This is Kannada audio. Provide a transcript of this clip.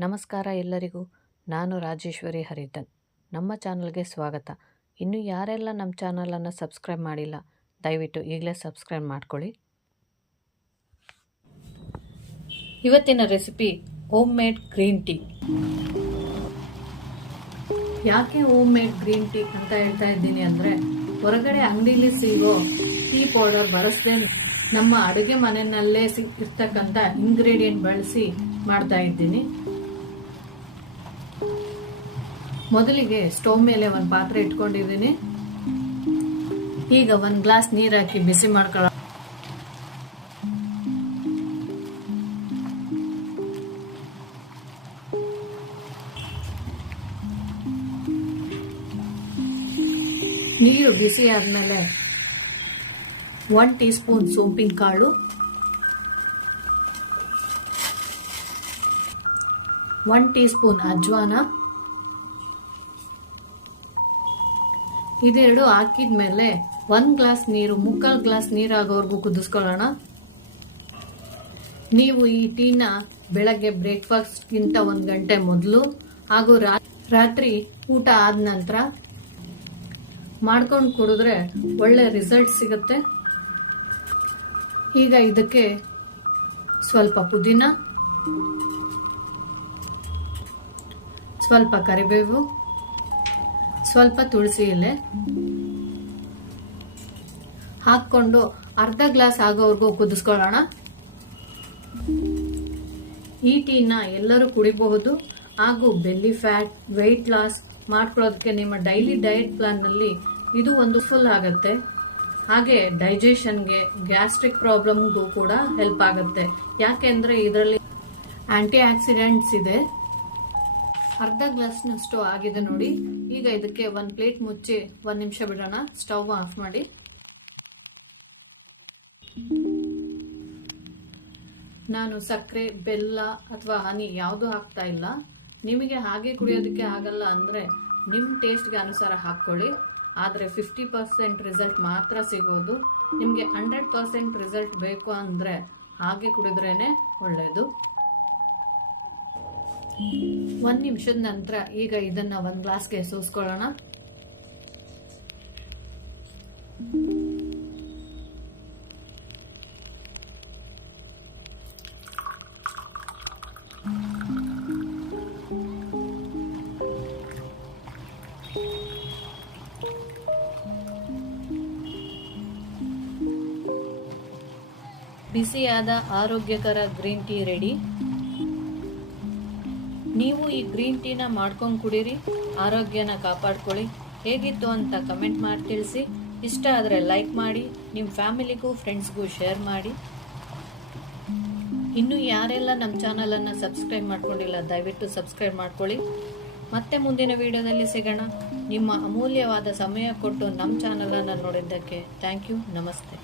ನಮಸ್ಕಾರ ಎಲ್ಲರಿಗೂ. ನಾನು ರಾಜೇಶ್ವರಿ ಹರಿಧನ್. ನಮ್ಮ ಚಾನಲ್ಗೆ ಸ್ವಾಗತ. ಇನ್ನು ಯಾರೆಲ್ಲ ನಮ್ಮ ಚಾನಲನ್ನು ಸಬ್ಸ್ಕ್ರೈಬ್ ಮಾಡಿಲ್ಲ, ದಯವಿಟ್ಟು ಈಗಲೇ ಸಬ್ಸ್ಕ್ರೈಬ್ ಮಾಡ್ಕೊಳ್ಳಿ. ಇವತ್ತಿನ recipe home made green tea. ಯಾಕೆ ಹೋಮ್ ಮೇಡ್ ಗ್ರೀನ್ ಟೀ ಅಂತ ಹೇಳ್ತಾ ಇದ್ದೀನಿ ಅಂದರೆ, ಹೊರಗಡೆ ಅಂಗಡಿಲಿ ಸಿಗೋ ಟೀ ಪೌಡರ್ ಬಳಸದೆ ನಮ್ಮ ಅಡುಗೆ ಮನೆಯಲ್ಲೇ ಇರ್ತಕ್ಕಂಥ ಇಂಗ್ರೀಡಿಯೆಂಟ್ ಬಳಸಿ ಮಾಡ್ತಾ ಇದ್ದೀನಿ. ಮೊದಲಿಗೆ ಸ್ಟವ್ ಮೇಲೆ ಒಂದು ಪಾತ್ರೆ ಇಟ್ಕೊಂಡಿದ್ದೀನಿ. ಈಗ 1 ಗ್ಲಾಸ್ ನೀರು ಹಾಕಿ ಬಿಸಿ ಮಾಡ್ಕೊಳ್ಳೋಣ. ನೀರು ಬಿಸಿ ಆದ್ಮೇಲೆ 1 ಟೀ ಸ್ಪೂನ್ ಸೋಂಪಿನ ಕಾಳು, 1 ಟೀ ಸ್ಪೂನ್ ಅಜ್ವಾನ, ಇದೆರಡು ಹಾಕಿದ್ಮೇಲೆ 1 ಗ್ಲಾಸ್ ನೀರು 3/4 ಗ್ಲಾಸ್ ನೀರು ಆಗೋವರೆಗೂ ಕುದಿಸ್ಕೊಳ್ಳೋಣ. ನೀವು ಈ ಟೀನ ಬೆಳಗ್ಗೆ ಬ್ರೇಕ್ಫಾಸ್ಟ್ಗಿಂತ 1 ಗಂಟೆ ಮೊದಲು ಹಾಗೂ ರಾತ್ರಿ ಊಟ ಆದ ನಂತರ ಮಾಡ್ಕೊಂಡು ಕುಡಿದ್ರೆ ಒಳ್ಳೆ ರಿಸಲ್ಟ್ ಸಿಗುತ್ತೆ. ಈಗ ಇದಕ್ಕೆ ಸ್ವಲ್ಪ ಪುದೀನ, ಸ್ವಲ್ಪ ಕರಿಬೇವು, ಸ್ವಲ್ಪ ತುಳಸಿ ಎಲೆ ಹಾಕೊಂಡು ಅರ್ಧ ಗ್ಲಾಸ್ ಆಗೋವರೆಗೂ ಕುದಿಸ್ಕೊಳ್ಳೋಣ. ಈ ಟೀನ ಎಲ್ಲರೂ ಕುಡಿಬಹುದು ಹಾಗೂ ಬೆಲ್ಲಿ ಫ್ಯಾಟ್, ವೆಯ್ಟ್ ಲಾಸ್ ಮಾಡ್ಕೊಳ್ಳೋದಕ್ಕೆ ನಿಮ್ಮ ಡೈಲಿ ಡಯಟ್ ಪ್ಲಾನ್ನಲ್ಲಿ ಇದು ಒಂದು ಫುಲ್ ಆಗುತ್ತೆ. ಹಾಗೆ ಡೈಜೆಷನ್ಗೆ, ಗ್ಯಾಸ್ಟ್ರಿಕ್ ಪ್ರಾಬ್ಲಮ್ಗೂ ಕೂಡ ಹೆಲ್ಪ್ ಆಗುತ್ತೆ. ಯಾಕೆಂದ್ರೆ ಇದರಲ್ಲಿ ಆಂಟಿ ಆಕ್ಸಿಡೆಂಟ್ಸ್ ಇದೆ. ಅರ್ಧ ಗ್ಲಾಸ್ನಷ್ಟು ಆಗಿದೆ ನೋಡಿ. ಈಗ ಇದಕ್ಕೆ 1 ಪ್ಲೇಟ್ ಮುಚ್ಚಿ 1 ನಿಮಿಷ ಬಿಡೋಣ. ಸ್ಟವ್ ಆಫ್ ಮಾಡಿ. ನಾನು ಸಕ್ಕರೆ, ಬೆಲ್ಲ ಅಥವಾ ಹನಿ ಯಾವುದು ಹಾಕ್ತಾ ಇಲ್ಲ. ನಿಮಗೆ ಹಾಗೆ ಕುಡಿಯೋದಕ್ಕೆ ಆಗಲ್ಲ ಅಂದರೆ ನಿಮ್ಮ ಟೇಸ್ಟ್ಗೆ ಅನುಸಾರ ಹಾಕ್ಕೊಳ್ಳಿ. ಆದರೆ 50% ರಿಸಲ್ಟ್ ಮಾತ್ರ ಸಿಗೋದು. ನಿಮಗೆ 100% ರಿಸಲ್ಟ್ ಬೇಕು ಅಂದರೆ ಹಾಗೆ ಕುಡಿದ್ರೇನೆ ಒಳ್ಳೆಯದು. 1 ನಿಮಿಷದ ನಂತರ ಈಗ ಇದನ್ನ 1 ಗ್ಲಾಸ್ಗೆ ಸೋಸ್ಕೊಳ್ಳೋಣ. ಬಿಸಿಯಾದ ಆರೋಗ್ಯಕರ ಗ್ರೀನ್ ಟೀ ರೆಡಿ. ನೀವು ಈ ಗ್ರೀನ್ ಟೀನ ಮಾಡ್ಕೊಂಡು ಕುಡೀರಿ, ಆರೋಗ್ಯನ ಕಾಪಾಡ್ಕೊಳ್ಳಿ. ಹೇಗಿತ್ತು ಅಂತ ಕಮೆಂಟ್ ಮಾಡಿ ತಿಳಿಸಿ. ಇಷ್ಟ ಆದರೆ ಲೈಕ್ ಮಾಡಿ, ನಿಮ್ಮ ಫ್ಯಾಮಿಲಿಗೂ ಫ್ರೆಂಡ್ಸ್ಗೂ ಶೇರ್ ಮಾಡಿ. ಇನ್ನು ಯಾರೆಲ್ಲ ನಮ್ಮ ಚಾನಲನ್ನು ಸಬ್ಸ್ಕ್ರೈಬ್ ಮಾಡ್ಕೊಂಡಿಲ್ಲ, ದಯವಿಟ್ಟು ಸಬ್ಸ್ಕ್ರೈಬ್ ಮಾಡ್ಕೊಳ್ಳಿ. ಮತ್ತೆ ಮುಂದಿನ ವಿಡಿಯೋದಲ್ಲಿ ಸಿಗೋಣ. ನಿಮ್ಮ ಅಮೂಲ್ಯವಾದ ಸಮಯ ಕೊಟ್ಟು ನಮ್ಮ ಚಾನಲನ್ನು ನೋಡಿದ್ದಕ್ಕೆ ಥ್ಯಾಂಕ್ ಯು. ನಮಸ್ತೆ.